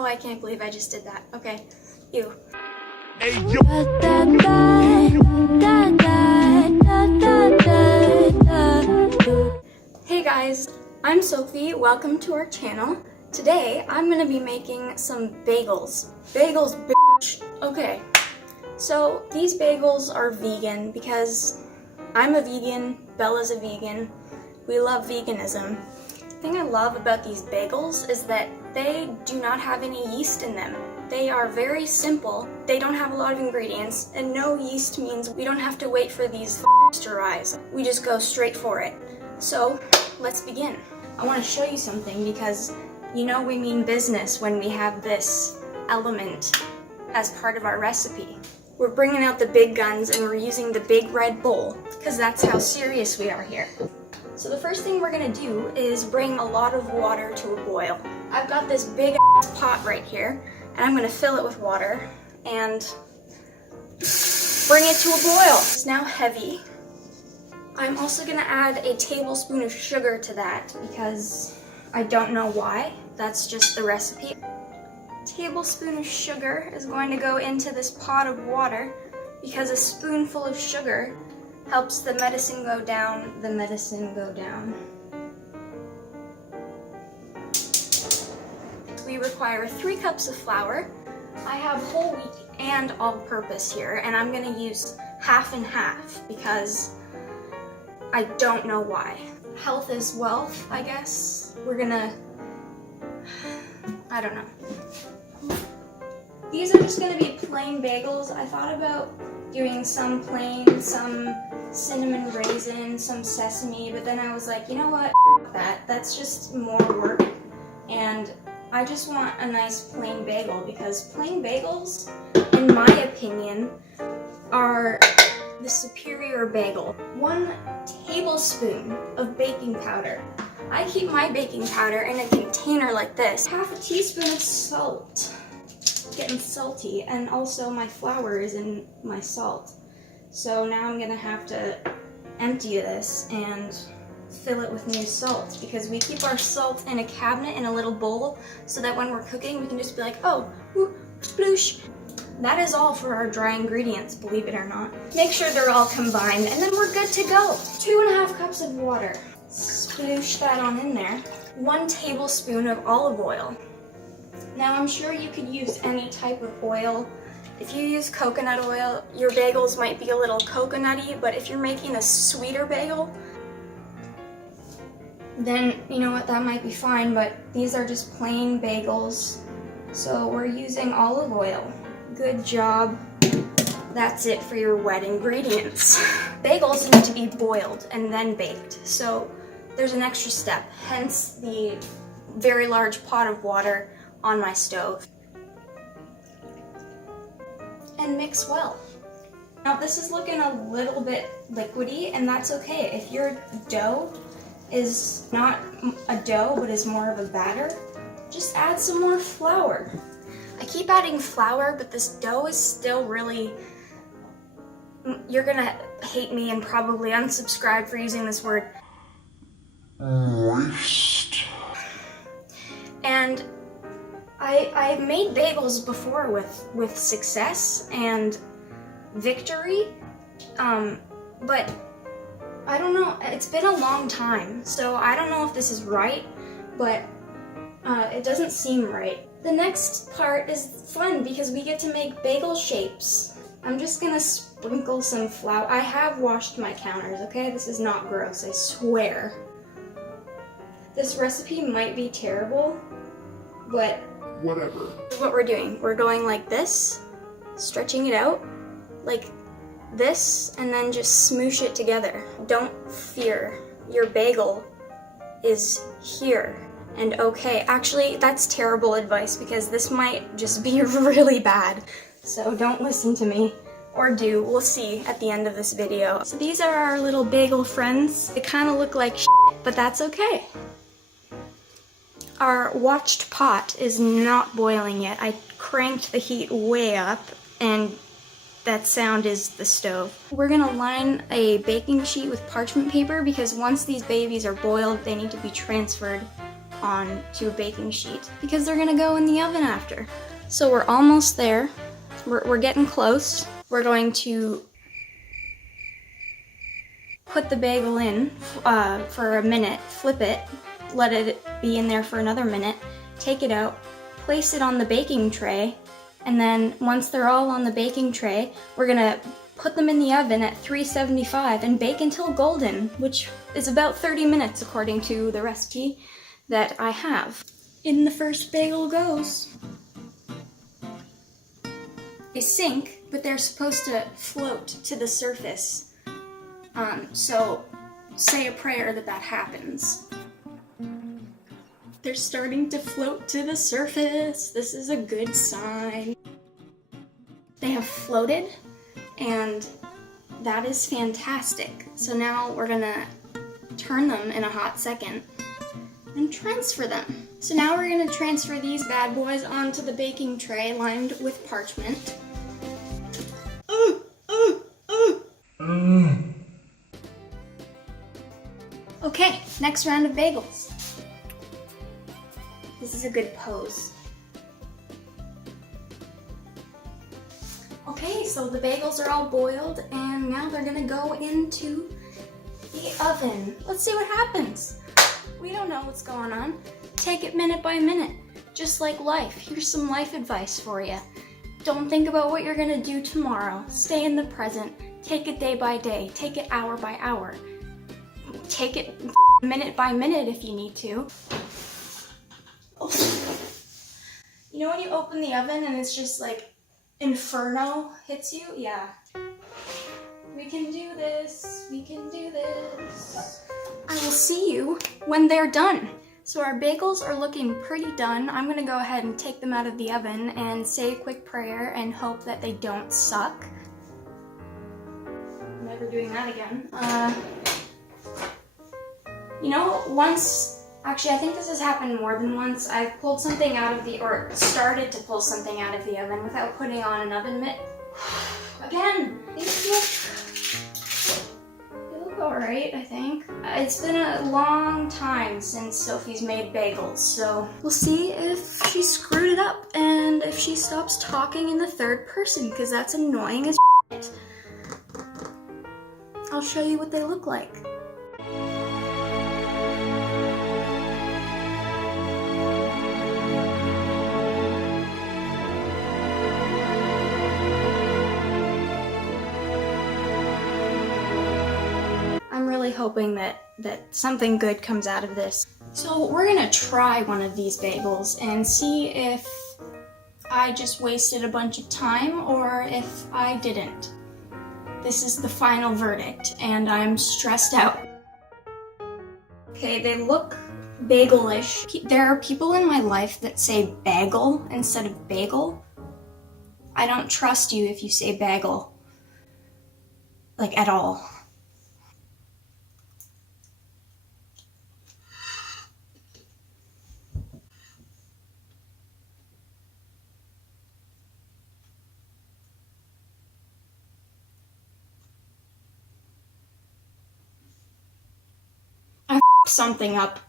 Oh, I can't believe I just did that. Okay. Ew. Hey, yo. Hey guys, I'm Sophie. Welcome to our channel. Today, I'm gonna be making some bagels. Bagels, bitch. Okay, so these bagels are vegan because I'm a vegan, Bella's a vegan. We love veganism. The thing I love about these bagels is that they do not have any yeast in them. They are very simple, they don't have a lot of ingredients, and no yeast means we don't have to wait for these to rise. We just go straight for it. So, let's begin. I want to show you something because you know we mean business when we have this element as part of our recipe. We're bringing out the big guns and we're using the big red bowl because that's how serious we are here. So the first thing we're gonna do is bring a lot of water to a boil. I've got this big ass pot right here and I'm gonna fill it with water and bring it to a boil. It's now heavy. I'm also gonna add a tablespoon of sugar to that because I don't know why. That's just the recipe. A tablespoon of sugar is going to go into this pot of water because a spoonful of sugar helps the medicine go down, We require 3 cups of flour. I have whole wheat and all-purpose here, and I'm gonna use half and half because I don't know why. Health is wealth, I guess. I don't know. These are just gonna be plain bagels. I thought about doing some plain, some cinnamon raisin, some sesame, but then I was like, you know what, that's just more work, and I just want a nice plain bagel because plain bagels, in my opinion, are the superior bagel. 1 tablespoon of baking powder. I keep my baking powder in a container like this. Half a teaspoon of salt. Getting salty, and also my flour is in my salt. So now I'm gonna have to empty this and fill it with new salt because we keep our salt in a cabinet in a little bowl so that when we're cooking we can just be like, oh, whoo, sploosh. That is all for our dry ingredients, believe it or not. Make sure they're all combined and then we're good to go. 2.5 cups of water. Sploosh that on in there. 1 tablespoon of olive oil. Now I'm sure you could use any type of oil. If you use coconut oil, your bagels might be a little coconutty, but if you're making a sweeter bagel, then you know what, that might be fine, but these are just plain bagels. So we're using olive oil. Good job. That's it for your wet ingredients. Bagels need to be boiled and then baked, so there's an extra step, hence the very large pot of water on my stove. And mix well. Now this is looking a little bit liquidy, and that's okay. If your dough is not a dough but is more of a batter, just add some more flour. I keep adding flour, but this dough is still really, you're gonna hate me and probably unsubscribe for using this word, moist. And I've made bagels before with success and victory, but I don't know, it's been a long time, so I don't know if this is right, but it doesn't seem right. The next part is fun because we get to make bagel shapes. I'm just gonna sprinkle some flour. I have washed my counters, okay? This is not gross, I swear. This recipe might be terrible, but whatever. This is what we're doing. We're going like this, stretching it out, like this, and then just smoosh it together. Don't fear. Your bagel is here and okay. Actually, that's terrible advice because this might just be really bad. So don't listen to me. Or do. We'll see at the end of this video. So these are our little bagel friends. They kind of look like shit, but that's okay. Our watched pot is not boiling yet. I cranked the heat way up, and that sound is the stove. We're gonna line a baking sheet with parchment paper because once these babies are boiled, they need to be transferred onto a baking sheet because they're gonna go in the oven after. So we're almost there. We're getting close. We're going to put the bagel in for a minute, flip it, let it be in there for another minute, take it out, place it on the baking tray, and then once they're all on the baking tray, we're gonna put them in the oven at 375 and bake until golden, which is about 30 minutes according to the recipe that I have. In the first bagel goes. They sink, but they're supposed to float to the surface. So say a prayer that happens. They're starting to float to the surface. This is a good sign. They have floated, and that is fantastic. So now we're gonna turn them in a hot second and transfer them. So now we're gonna transfer these bad boys onto the baking tray lined with parchment. Okay, next round of bagels. This is a good pose. Okay, so the bagels are all boiled and now they're gonna go into the oven. Let's see what happens. We don't know what's going on. Take it minute by minute, just like life. Here's some life advice for you. Don't think about what you're gonna do tomorrow. Stay in the present. Take it day by day. Take it hour by hour. Take it minute by minute if you need to. Oh. You know when you open the oven and it's just like inferno hits you? Yeah. We can do this. We can do this. I will see you when they're done. So our bagels are looking pretty done. I'm gonna go ahead and take them out of the oven and say a quick prayer and hope that they don't suck. I'm never doing that again. You know, actually I think this has happened more than once. I've pulled something out of or started to pull something out of the oven without putting on an oven mitt. Again, they look alright, I think. It's been a long time since Sophie's made bagels, so we'll see if she screwed it up and if she stops talking in the third person, because that's annoying as shit. I'll show you what they look like. Hoping that something good comes out of this. So we're gonna try one of these bagels and see if I just wasted a bunch of time or if I didn't. This is the final verdict and I'm stressed out. Okay, they look bagelish. There are people in my life that say bagel instead of bagel. I don't trust you if you say bagel, like at all. Something up.